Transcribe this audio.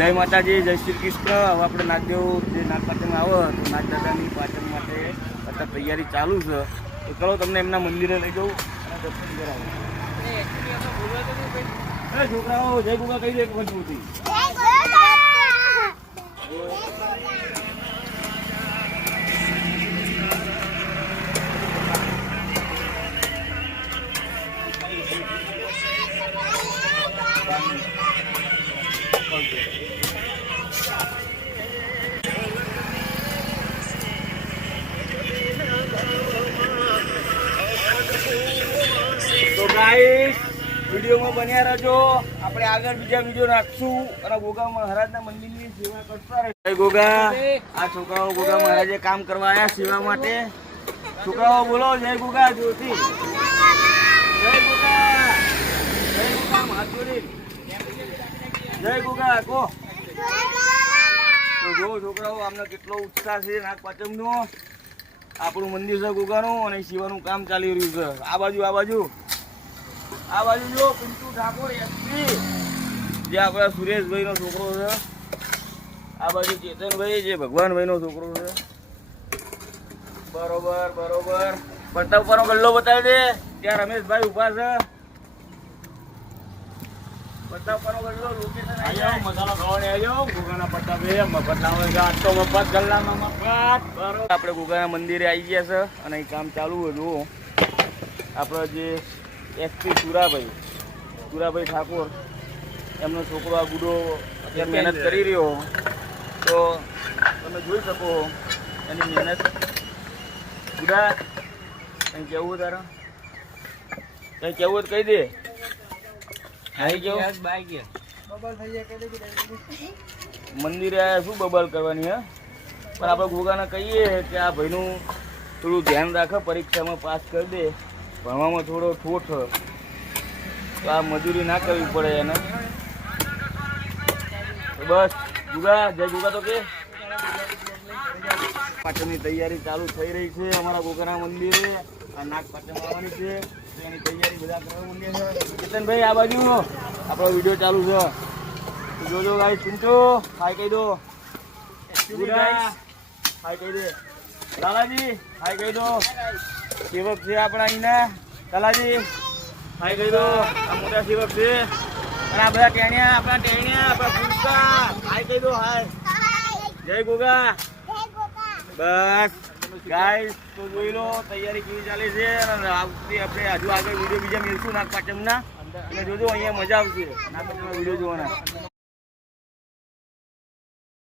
જય માતાજી, જય શ્રી કૃષ્ણ. હવે આપણે નાગદેવ જે નાગ પાચન આવે, તો નાગ દાદાની પાચન માટે અત્યારે તૈયારી ચાલુ છે. તો ચલો તમને એમના મંદિરે લઈ જવું અને દર્શન કરાવું. છોકરાઓ, જય ગુગા કહી દે એક મજબૂતી ગાઈસ, વિડીયોમાં બન્યા રહેજો. આપણે આગળ બીજા વીડિયો નાખશું અને ગોગા મહારાજના મંદિરની સેવા કરતા રહેજો. ગોગા. આ છોકરાઓ ગોગા મહારાજે કામ કરવા આવ્યા સેવા માટે. છોકરાઓ, બોલો, જય ગોગા જ્યોતિ જય ગોગા. જય ગોગા હાથ જય ગોગા, કો? તો જો છોકરાઓ, આમને કેટલો ઉત્સાહ છે નાગ પાંચમનો આપણું મંદિર છે ગોગાનું અને શિવાનું કામ ચાલી રહ્યું છે. આ બાજુ આ બાજુ. આ બાજુ જો પિન્ટુ ઠાકોર એસપી. જે આપણા સુરેશભાઈનો છોકરો છે. આ બાજુ ચેતનભાઈ જે ભગવાનભાઈનો છોકરો છે. બરોબર બરોબર. પ્રતાપ ઉપરનો ગલ્લો બતાવી દે. ત્યાં રમેશભાઈ ઊભા છે. પ્રતાપ ઉપરનો ગલ્લો લોકેશન આવી જાય. મસાલો ખાવાની આવ્યો ગુગાના પટ્ટા બે મફત લાવે છે. આજ મફત ગલ્લામાં મફત. બરોબર. આપણે ગુગાના મંદિરે આવી ગયા છે અને કામ ચાલુ છે જુઓ. આપણો જે એસપી સુરાભાઈ સુરાભાઈ ઠાકોર. એમનો છોકરો આ ગુડો અત્યારે મહેનત કરી રહ્યો તો તમે જોઈ શકો એની મહેનત. ગુડા કંઈ કેવું તારા? કંઈ કેવું હોય તો કહી દે. આવી ગયો મંદિરે આયા શું બબલ કરવાની હે? પણ આપણે ગોગાને કહીએ કે આ ભાઈનું થોડું ધ્યાન રાખે પરીક્ષામાં પાસ કરી દે. ભણવામાં થોડો ઠોઠ. તો આ મજૂરી ના કરવી પડે એને. બસ જુગા જય જુગા તો કે. પાટણની તૈયારી ચાલુ થઈ રહી છે અમારા ગોકરા મંદિરે. આ નાગપાટણ આવવાની છે. એની તૈયારી બધા કરવા માંડ્યા છે. કેતનભાઈ આ બાજુ આપણો વીડિયો ચાલુ છે. જોજો ગાઈ ચિંટુ હાય કહી દો. હાય કહી દે. લાલાજી હાય કહી દો. સેવક છે આપણા અહીંના. લાલાજી હાય કહી દો આ મોટા સેવક છે. અને આ બધા ટેણિયા, આપણા ટેણિયા, આપણા ગુગા હાય કહી દો હાય. જય ગુગા. બસ. ગાઈસ તો જોઈ લો, તૈયારી કેવી ચાલે છે. અને આવતી આપણે હજુ આગળ વીડિયો બીજા મેળશું નાગ પાંચમના અને જોજો, અહીંયા મજા આવશે. નાગ વીડિયો જોવાના.